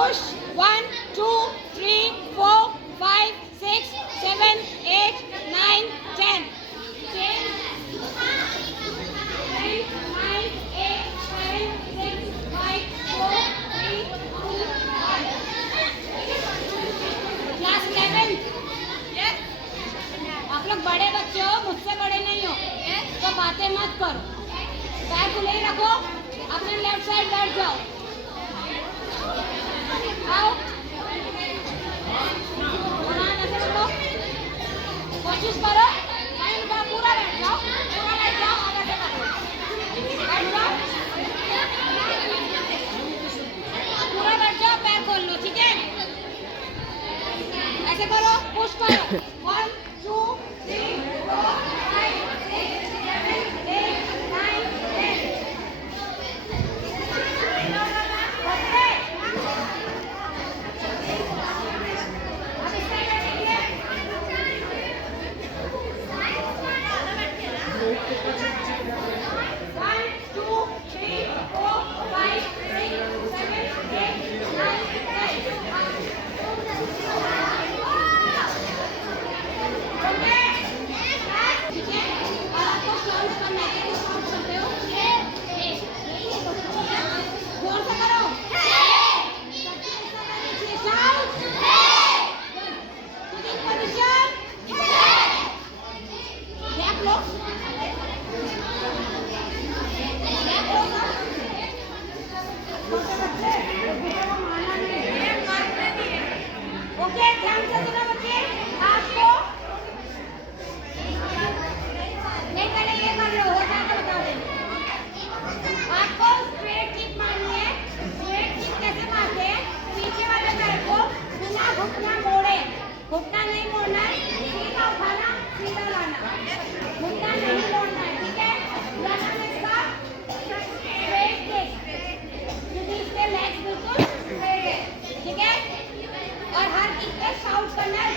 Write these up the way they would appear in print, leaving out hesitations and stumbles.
push 1 2 3 4 5 6 7 8 9 10 10 9 8 7 6 5 4 3 2 1 class 11 yes आप लोग बड़े बच्चे हो मुझसे बड़े नहीं हो तो बातें मत करो पैर खुले ही रखो अपने लेफ्ट साइड बैठ जाओ आओ कोशिश करो पूरा बैठ जाओ आगे से करो बैठ जाओ पूरा बैठ जाओ पैर खोल लो ठीक है ऐसे करो पुश करो 1 2 3 4 5 6 7 8 9 10 ओके ध्यान से सुनो बच्चे आपको नहीं पहले ये कर लो हो जाएगा बता दें आपको स्ट्रेट किक मारनी है स्ट्रेट किक कैसे मारते हैं पीछे वाले पैर को बिना घुटना मोड़े घुटना नहीं मोड़ना है सीधा उठाना सीधा लाना घुटना नहीं मोड़ना है ठीक है लाना में इसका स्ट्रेट किक क्योंकि इसके लेग्स बिल्कुल स्ट्रेट है ठीक है और हर किक पे शाउट करना है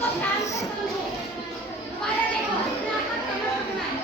को ध्यान से सुनो। पहले देखो यहाँ पर कमर रखना है।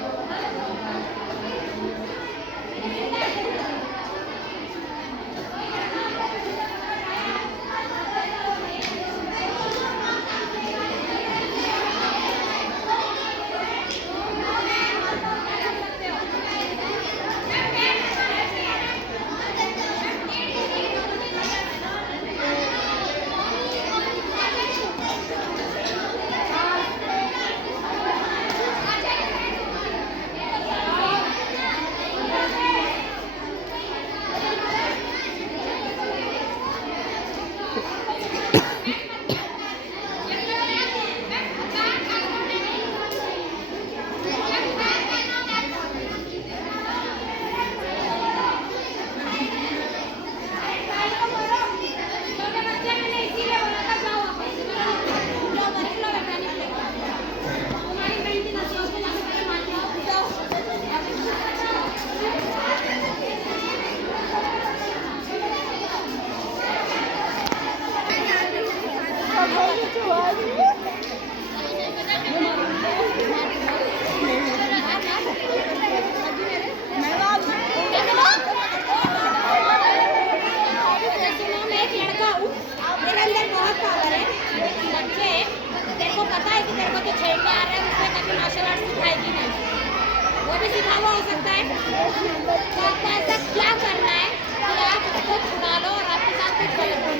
सिखावा हो सकता है। तो आपको ऐसा क्या करना है कि आप उसको छुड़ा लो और आपके साथ कुछ गलत हो।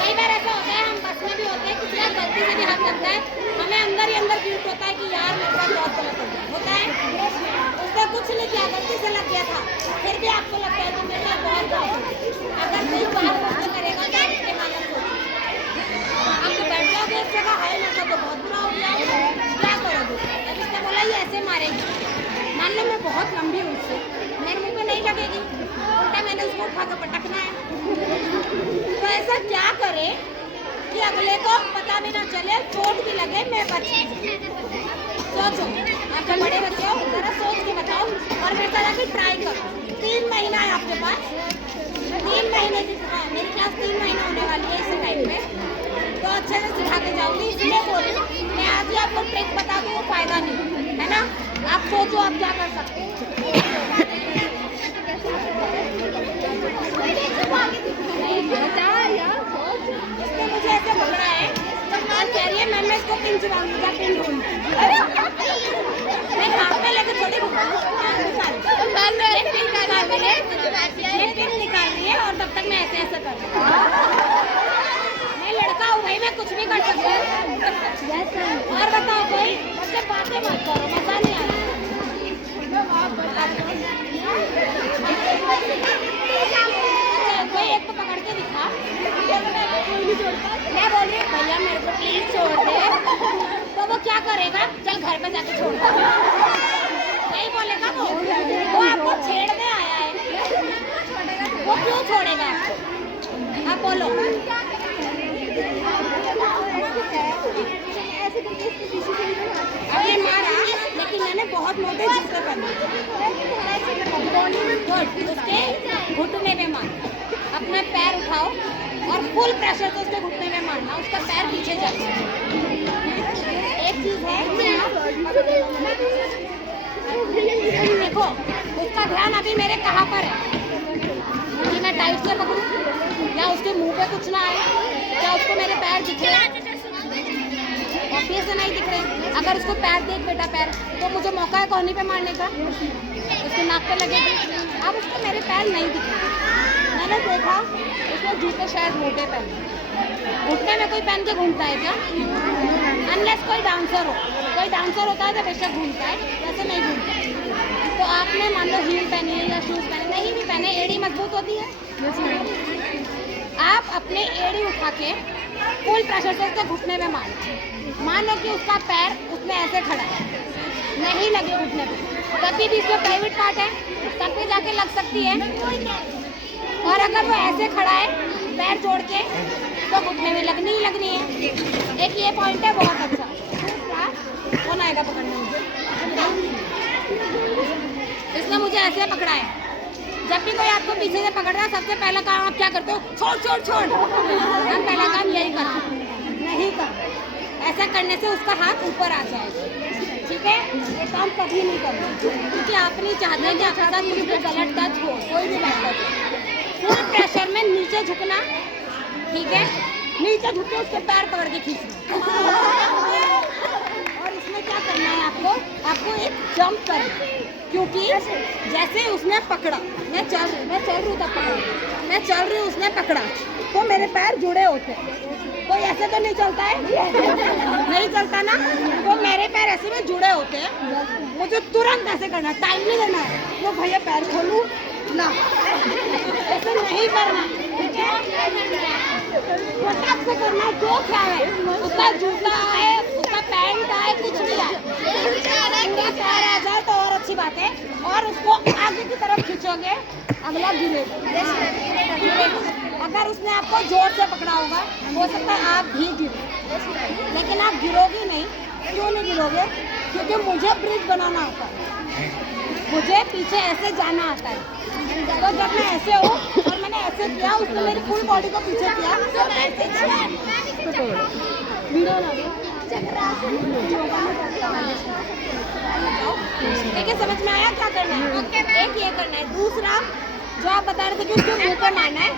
कई बार ऐसा होता है, हम बस में भी होते हैं, किसी का गलती से भी हाथ लगता है, हमें अंदर ही अंदर गिल्ट होता है कि यार मेरे साथ बहुत गलत हो गया। होता है, उसने कुछ नहीं किया, गलती से लग गया था, फिर भी आपको लगता है कि मेरे साथ बहुत गलत हो। अगर कोई बात मुझसे करेगा तो आप उसके हालत सोचो। आप तो बैठ जाओगे एक जगह, है ना, तो बहुत बुरा हो गया, क्या करोगे? अब इसने बोला ये ऐसे मारेगी, मान लो मैं बहुत लंबी हूँ उससे, मेरे मुंह पे नहीं लगेगी, उल्टा मैंने उसको उठा कर पटकना है। तो ऐसा क्या करे कि अगले को पता भी ना चले, चोट भी लगे, मैं बच सोचो। आप जब बड़े बच्चे हो जरा सोच के बताओ और मेरे साथ आके ट्राई करो। 3 महीना है आपके पास, 3 महीने की, हाँ मेरी क्लास 3 महीना होने वाली है इसी टाइम में, तो अच्छे से सिखा के जाऊँगी। इसलिए बोल रही हूँ, मैं आज ही आपको ट्रिक बता दूँ, वो फायदा नहीं है ना। आप सोचो आप क्या कर सकते हो। इसने मुझे ऐसे पकड़ा है और कह रही है मैं इसको पिन चुराऊंगा, पिन ढूंढूंगी। मैं हाथ में लेकर थोड़ी पिन निकाल रही है और तब तक मैं ऐसे ऐसे कर रही हूँ। मैं लड़का हूँ भाई, मैं कुछ भी कर सकती हूँ। और बताओ कोई, बच्चे बातें मत करो, मजा नहीं आ रहा। कोई एक तो पकड़ के दिखा, मैं बोली भैया मेरे को प्लीज छोड़ दे, तो वो क्या करेगा? चल घर पे जाके छोड़ दे, नहीं बोलेगा वो आपको छेड़ने आया है, वो क्यों छोड़ेगा आपको? आप बोलो। अभी मारा, लेकिन मैंने बहुत मोटे जूते पहने, उसके घुटने में मार, अपना पैर उठाओ और फुल प्रेशर से उसके घुटने में मारना, उसका पैर पीछे जाए। एक चीज है, देखो उसका ध्यान अभी मेरे कहाँ पर है, कि मैं टाइट से पकड़ूं या उसके मुंह पे कुछ ना आए, या उसको मेरे पैर दिखे, ऑब्वियस से नहीं दिख रहे। अगर उसको पैर देख बेटा पैर, तो मुझे मौका है कोहनी पे मारने का, उसके नाक पे लगेगा। अब उसको मेरे पैर नहीं दिख रहे, मैंने देखा उसने जूते शायद मोटे पहने, घुटने में कोई पहन के घूमता है क्या? अनलेस कोई डांसर हो, कोई डांसर होता है तो बेशक घूमता है, वैसे नहीं घूमता। तो आपने मान लो हील पहनी है या शूज पहने, नहीं भी पहने, एड़ी मजबूत होती है, आप अपने एड़ी उठा के फुल प्रेशर से उसके घुटने में मारो। मान लो कि उसका पैर उसमें ऐसे खड़ा है, नहीं लगे घुटने पे, तभी भी इसमें प्राइवेट पार्ट है, तब भी जाके लग सकती है। और अगर वो ऐसे खड़ा है पैर जोड़ के, तो घुटने में लगनी ही लगनी है। एक ये पॉइंट है बहुत अच्छा। कौन आएगा पकड़ने मुझे? इसने मुझे ऐसे पकड़ा है। जब भी कोई आपको पीछे से पकड़ रहा है, सबसे पहला काम आप क्या करते हो? छोड़ छोड़ छोड़। हम पहला काम यही करते, नहीं कर, ऐसा करने से उसका हाथ ऊपर आ जाएगा, ठीक है। ये काम कभी नहीं करना, क्योंकि आप नहीं चाहते कि आपका कुछ भी गलत टच हो, कोई भी गलत टच हो। फुल प्रेशर में नीचे झुकना, ठीक है, नीचे झुक के उसके पैर पकड़ के खींचना। और इसमें क्या करना है आपको एक जंप करना, क्योंकि जैसे उसने पकड़ा, मैं चल रही हूँ तब पकड़ा, मैं चल रही हूँ उसने पकड़ा, तो मेरे पैर जुड़े होते हैं। कोई ऐसे तो नहीं चलता है, नहीं चलता ना, तो मेरे पैर ऐसे में जुड़े होते हैं। मुझे तुरंत ऐसे करना, टाइम नहीं देना है, वो भैया पैर खोलूं ना, ऐसे नहीं करना, ठीक है। फटाक से करना, जो क्या है, उसका जूता है, उसका पैंट है, कुछ भी है, पूरा पैर आ जाए तो और अच्छी बात है। और उसको आगे की तरफ खींचोगे, अगला गिरेगा। अगर उसने आपको जोर से पकड़ा होगा, हो सकता है आप भी गिरो, लेकिन आप गिरोगे नहीं। क्यों नहीं गिरोगे? क्योंकि मुझे ब्रिज बनाना आता है, मुझे पीछे ऐसे जाना आता है। तो जब मैं ऐसे हूँ और मैंने ऐसे किया, उसने मेरी फुल बॉडी को पीछे किया, तो ऐसे ठीक है। समझ में आया क्या करना है? एक ये करना है। दूसरा जो आप बता रहे थे कि उसके मुंह पे मारना है,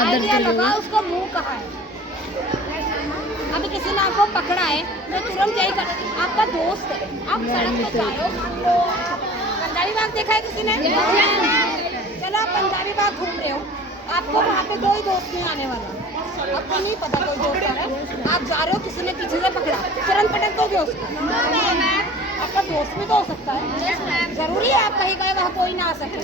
आइडिया लगा उसका मुंह कहाँ है। अभी किसी ने आपको पकड़ा है तो तुरंत यही कर, आपका दोस्त है, आप सड़क पे जा रहे हो, पंजाबी बाग देखा है किसी ने? चलो आप पंजाबी बाग घूम रहे हो, आपको वहाँ पे कोई दोस्त नहीं आने वाला, आपको नहीं पता कोई दोस्त आ रहा है, आप जा रहे हो, किसी ने पीछे से पकड़ा, तुरंत पटक दोगे उसको? आपका दोस्त भी तो हो सकता है, जरूरी है आप कहीं गए वहाँ कोई ना आ सके।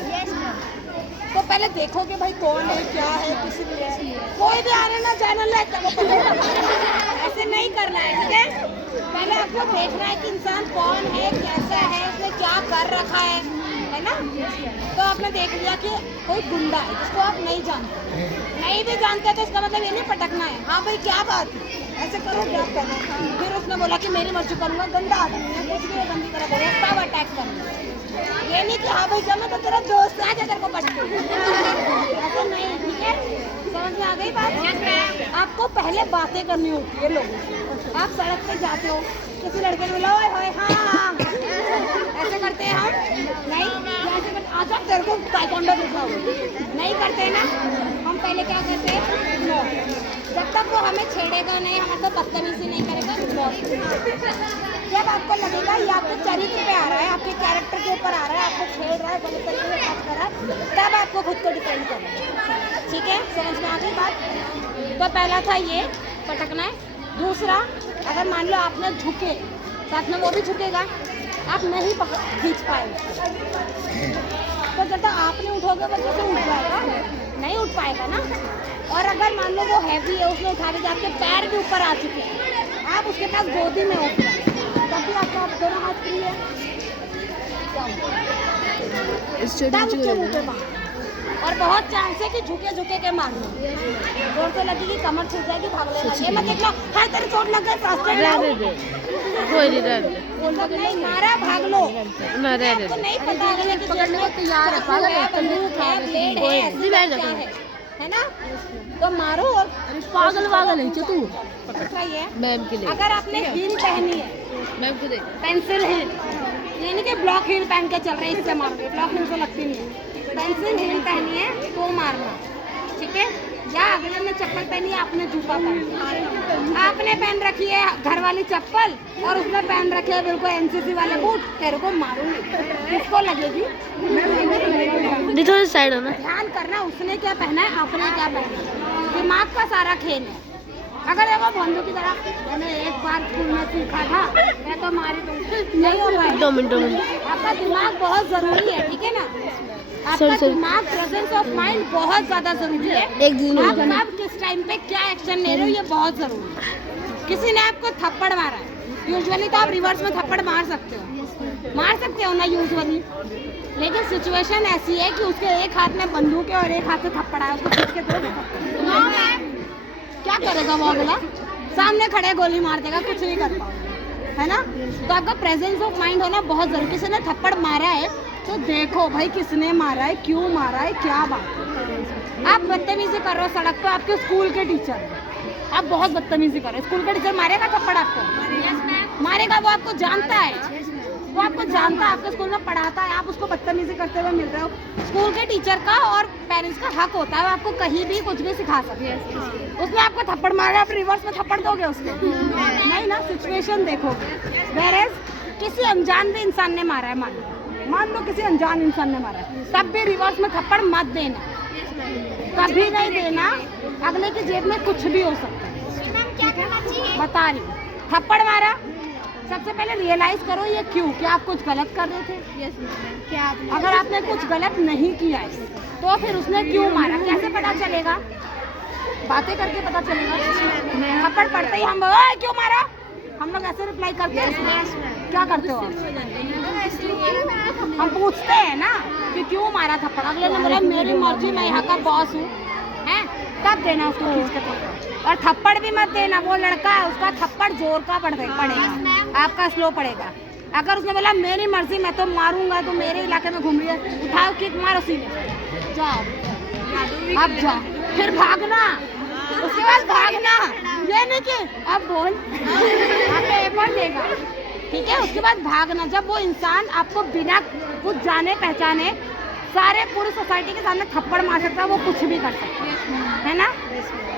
तो पहले देखो कि भाई कौन है, क्या है, किस लिए है। कोई भी आने ना जाने लगे तो ऐसे नहीं करना है, ठीक है। पहले आपको देखना है कि इंसान कौन है, कैसा है, उसने क्या कर रखा है ना। तो आपने देख लिया कि कोई गुंडा है जिसको आप नहीं जानते, नहीं भी जानते तो इसका मतलब ये नहीं पटकना है। हाँ भाई क्या बात है, ऐसे करो क्या करो। फिर उसने बोला कि मेरी मर्जी करूँगा, गंदा आदमी है, कुछ भी गंदी तरह बोलो, तब अटैक करना। ये नहीं कि हाँ भाई जब मैं तो तेरा दोस्त है, तेरे को पटकूं, ऐसा नहीं, ठीक है। समझ में आ गई बात? आपको पहले बातें करनी होती है लोगों से। आप सड़क पे जाते हो, किसी लड़के ने बोला ओए होए हाँ ऐसे करते हैं हम नहीं, ऐसे करते आजा तेरे को ताइक्वांडो दिखाओ, नहीं करते ना। हम पहले क्या करते हैं, नो, जब तक वो हमें छेड़ेगा नहीं, हमारे तो बदतमीजी नहीं करेगा, नो। जब आपको लगेगा ये आपके चरित्र पे आ रहा है, आपके कैरेक्टर के ऊपर आ रहा है, आपको छेड़ रहा है, गलत तरीके से बात कर रहा है, तब आपको खुद को डिफेंड करना है, ठीक है। समझ में आ गई बात? तो पहला था ये पटकना है। दूसरा, अगर मान लो आपने झुके, साथ में वो भी झुकेगा, आप नहीं खींच पाएंगे, तो जब तक आप नहीं उठोगे वो कैसे उठ जाएगा? नहीं उठ पाएगा ना। और अगर मान लो वो हैवी है, उसने उठा के आपके पैर भी ऊपर आ चुके हैं, आप उसके पास गोदी में उठ गए, तभी आपका दोनों हाथ फ्री है, और बहुत चांस है कि झुके झुके के मारना, जोर से लगेगी, कमर छूट जाएगी, भागने लगे मत, देख लो हाय तेरे चोट लग गई, नहीं मारा भाग लो, आपको नहीं पता है कि पकड़ने को तैयार है, बंदूक है, ब्लेड है, ऐसी क्या है ना, तो मारो। और पागल वागल है तू। है मैम के लिए अगर आपने हील पहनी है, मैम को दे, पेंसिल हील, ये नहीं कि ब्लॉक हील पहन के चल रहे हैं इससे मारोगे, ब्लॉक हील से लगती नहीं है। पेंसिल हील पहनी है तो मारना, ठीक है। या अगले ने चप्पल पहनी है, आपने जूता पहना, आपने पहन रखी है घर वाली चप्पल और उसने पहन रखे है बिल्कुल एनसीसी वाले बूट, तेरे को मारूंगी, किसको लगेगी? थोड़ी साइड हो ना। ध्यान करना उसने क्या पहना है, आपने क्या पहना है, दिमाग का सारा खेल है। अगर देखो बंदू की तरह, मैंने एक बार स्कूल में सीखा था, मैं तो मारी दूंगी, नहीं हो पाएगा। 2 मिनट आपका दिमाग बहुत जरूरी है, ठीक है ना। आपका दिमाग, प्रेजेंस ऑफ माइंड बहुत ज्यादा जरूरी है। आप कब किस टाइम पे क्या एक्शन ले रहे हो, ये बहुत जरूरी है। किसी ने आपको थप्पड़ मारा है, यूजुअली तो आप रिवर्स में थप्पड़ मार सकते हो ना यूजुअली, लेकिन सिचुएशन ऐसी है कि उसके एक हाथ में बंदूक है और एक हाथ से थप्पड़ है, उसको खींच के दो, क्या करेगा वो अगला? सामने खड़े गोली मार देगा, कुछ नहीं कर पाओगे, है ना। तो आपका प्रेजेंस ऑफ माइंड होना बहुत जरूरी। किसी ने थप्पड़ मारा है तो देखो भाई किसने मारा है, क्यों मारा है, क्या बात है। आप बदतमीजी कर रहे हो सड़क पर, आपके स्कूल के टीचर, आप बहुत बदतमीजी करो। स्कूल का टीचर मारेगा थप्पड़ आपको? मारेगा, वो आपको जानता है, वो आपको जानता है, आपके स्कूल में पढ़ाता है, आप उसको बदतमीजी करते हुए मिल रहे हो। स्कूल के टीचर का और पेरेंट्स का हक होता है आपको कहीं भी कुछ भी सिखा सकते हैं। उसने आपको थप्पड़ मारा, आप रिवर्स में थप्पड़ दोगे उसको? नहीं ना, सिचुएशन देखोगे। Whereas किसी अनजान भी इंसान ने मारा है, मान लो किसी अनजान इंसान ने मारा है, तब भी रिवर्स में थप्पड़ मत देना, कभी नहीं देना। अगले की जेब में कुछ भी हो सकता है। बता रही हूँ, थप्पड़ मारा, सबसे पहले रियलाइज करो ये क्यों, क्या आप कुछ गलत कर रहे थे? क्या अगर आपने कुछ गलत नहीं किया है तो फिर उसने क्यों मारा, कैसे पता चलेगा? बातें करके पता चलेगा। थप्पड़ पड़ते ही हम क्यों मारा, हम लोग ऐसे रिप्लाई करते हैं? क्या करते हो? हम पूछते हैं ना कि क्यों मारा थप्पड़। अगले ने बोला मेरी मर्जी, मैं यहाँ का बॉस हूँ, हैं, तब देना उसको खींच के थप्पड़। और थप्पड़ भी मत देना, वो लड़का है उसका थप्पड़ जोर का पड़ेगा, आपका स्लो पड़ेगा। अगर उसने बोला मेरी मर्जी, मैं तो मारूंगा, तो मेरे इलाके में घूम रही है, उठाओ किक मारो सीधे, जाओ अब जाओ, फिर भागना, उसके बाद भागना, ये नहीं कि अब बोल आपको एक और देगा, ठीक है? उसके बाद भागना। जब वो इंसान आपको बिना कुछ जाने पहचाने सारे पूरी सोसाइटी के सामने थप्पड़ मार सकता है, वो कुछ भी कर सकता है ना?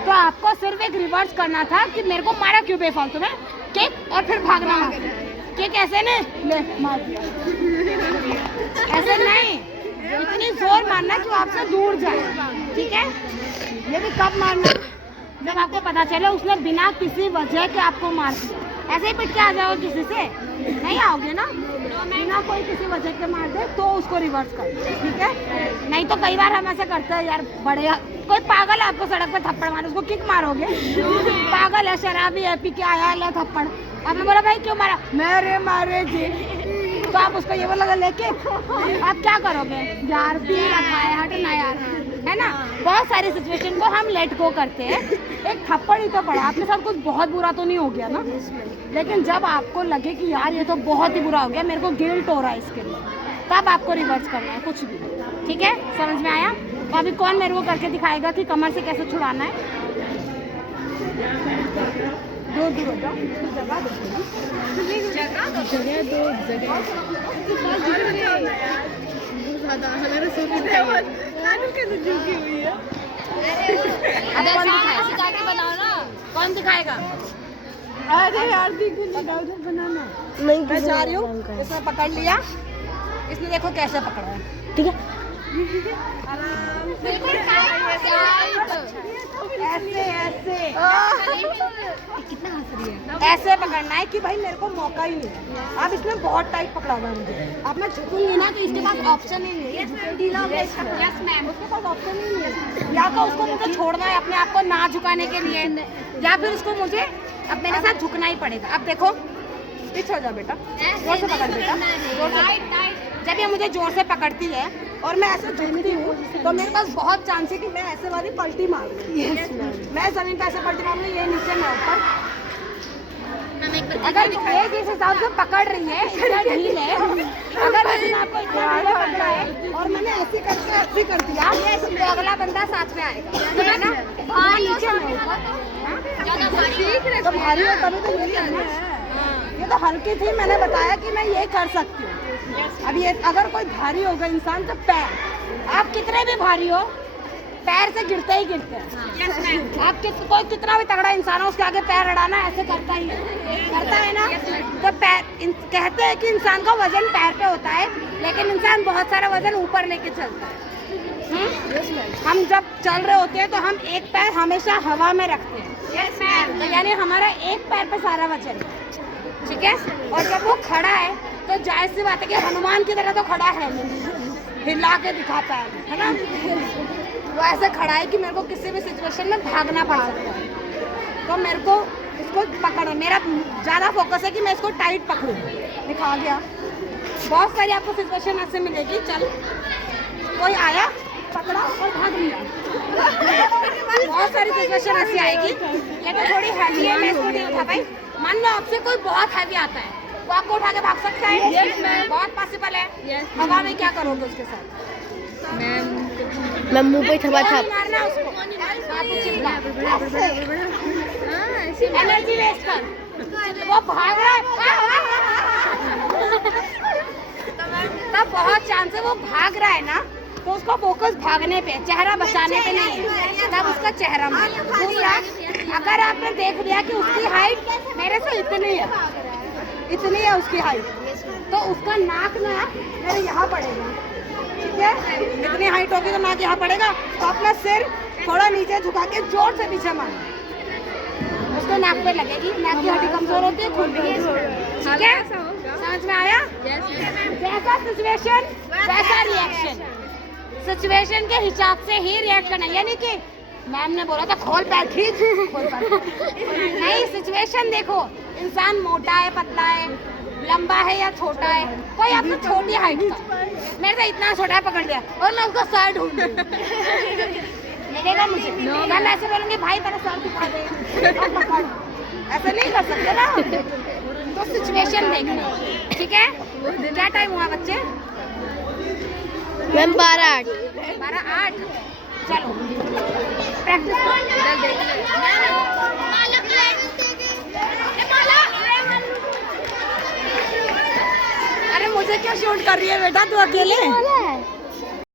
तो आपको सिर्फ एक रिवर्स करना था कि मेरे को मारा क्यों बेफालतू में, किक, और फिर भागना। किक ऐसे नहीं, ले मार दिया, ऐसे नहीं, इतनी जोर मारना कि वो आपसे दूर जाए, ठीक है? ये भी कब मारना, जब आपको पता चले उसने बिना किसी वजह के आपको मार दिया। ऐसे ही पिट के आ जाओगे किसी से, नहीं आओगे ना, बिना कोई किसी वजह के मार दे तो उसको रिवर्स कर, ठीक है? नहीं तो कई बार हम ऐसे करते हैं यार, बड़े कोई पागल है आपको सड़क पे थप्पड़ मारे, उसको किक मारोगे? पागल है, शराबी है, पी के आया है, थप्पड़। आपने बोला भाई क्यों मारा, मेरे मारे जी, तो आप उसको ये बोला लेके आप क्या करोगे? यार पी रखा है, हटना यार, है ना? बहुत सारी सिचुएशन को हम लेट गो करते हैं। एक थप्पड़ ही तो पड़ा, आपके साथ कुछ बहुत बुरा तो नहीं हो गया ना, लेकिन जब आपको लगे कि यार ये तो बहुत ही बुरा हो गया, मेरे को गिल्ट हो रहा है इसके लिए, तब आपको रिवर्स करना है कुछ भी, ठीक है? समझ में आया? तो अभी कौन मेरे को करके दिखाएगा कि कमर से कैसे छुड़ाना है? दूर दूर हो जाओ, कौन दिखाएगा? अरे यार बनाना नहीं, मैं जा रही हूँ। इसने पकड़ लिया, इसने देखो कैसे पकड़ा है, ठीक है? ऐसे ऐसे कितना हंस रही है, ऐसे पकड़ना है कि भाई मेरे को मौका ही नहीं। अब इसने बहुत टाइट पकड़ा हुआ मुझे, अब मैं झुकूंगी ना तो इसके पास ऑप्शन ही नहीं है, यस मैम, उसके पास ऑप्शन ही नहीं है। या तो उसको मुझे छोड़ना है अपने आप को ना झुकाने के लिए, या फिर उसको मुझे अब मेरे साथ झुकना ही पड़ेगा। अब देखो, पीछे हो जाओ बेटा, जोर से पकड़ बेटा, जब ये मुझे जोर से पकड़ती है और मैं ऐसे झुकती हूँ तो मेरे पास बहुत चांस है कि मैं ऐसे वाली पलटी मार लूँ। मैं जमीन पे ऐसे पलटी मार लूँ, ये नीचे मैं ऊपर। अगर ये जिस हिसाब से पकड़ रही है, इतना ढील है, अगर मैंने आपको इतना ढीला पकड़ा है और मैंने ऐसे करके ऐसे कर दिया तो अगला बंदा साथ में आएगा, है ना? नीचे मैं ऊपर, तो भारी है तभी तो ये करना है। ये तो हल्की थी, मैंने बताया कि मैं ये कर सकती हूँ। अब ये अगर कोई भारी होगा इंसान तो पैर, आप कितने भी भारी हो पैर से गिरते ही गिरते हैं। आप कोई कितना भी तगड़ा इंसान हो उसके आगे पैर अड़ाना ऐसे करता ही करता है ना। तो पैर कहते हैं कि इंसान का वजन पैर पे होता है, लेकिन इंसान बहुत सारा वजन ऊपर लेके चलता है। हम जब चल रहे होते हैं तो हम एक पैर हमेशा हवा में रखते हैं, तो यानी हमारा एक पैर पे सारा वजन है, ठीक है? और जब वो खड़ा है तो जाहिर सी बात है कि हनुमान की तरह तो खड़ा है नहीं, हिला के दिखाता है ना? वो ऐसे खड़ा है कि मेरे को किसी भी सिचुएशन में भागना पड़ सकता है, तो मेरे को इसको पकड़ना, मेरा ज़्यादा फोकस है कि मैं इसको टाइट पकड़ूँ। दिखा गया, बहुत सारी आपको सिचुएशन ऐसे मिलेगी, चल कोई आया पकड़ा और भाग लिया, बहुत सारी सिचुएशन ऐसी आएगी। ये तो थोड़ी हैवी है, मैं इसको नहीं उठा पाई। मान लो आपसे कोई बहुत हैवी आता है तो आपको उठा के भाग सकता है? yes, बहुत पॉसिबल है। हवा में क्या करोगे उसके साथ? मैं मुंह पे थप्पड़ मारना उसको, एनर्जी वेस्ट कर। वो भाग रहा है, तब बहुत चांस है वो भाग रहा है ना, तो उसका फोकस भागने पे, चेहरा बचाने पे नहीं है, तब उसका चेहरा मार। दूसरा, अगर आपने देख लिया कि उसकी हाइट मेरे से इतनी है उसकी हाइट, तो उसका नाक ना मेरे यहाँ पड़ेगा, ठीक है? इतनी हाइट होगी तो नाक यहाँ पड़ेगा, तो अपना सिर थोड़ा नीचे झुका के जोर से पीछे मार, उसको नाक पे लगेगी, नाक की हड्डी कमजोर होती है, खून भी, ठीक है? समझ में आया? जैसा सिचुएशन वैसा रिएक्शन, सिचुएशन के हिसाब से ही रिएक्ट करना, यानी कि मैम ने बोला था खोल पैर खींच, नहीं, सिचुएशन देखो, इंसान मोटा है, पतला है, लंबा है या छोटा है, कोई आपने छोटी हाइट का, मेरे से इतना छोटा है, पकड़ लिया और मैं उसका सर ढूंढ मिलेगा मुझे, मैं ऐसे बोलूँगी भाई तेरा सर दिखा दे, ऐसा नहीं कर सकते ना, तो सिचुएशन देखना, ठीक है? क्या टाइम हुआ बच्चे? मैम 12:08। 12:08। चलो प्रैक्टिस अरे मुझे क्यों शूट कर रही है बेटा तू अकेले?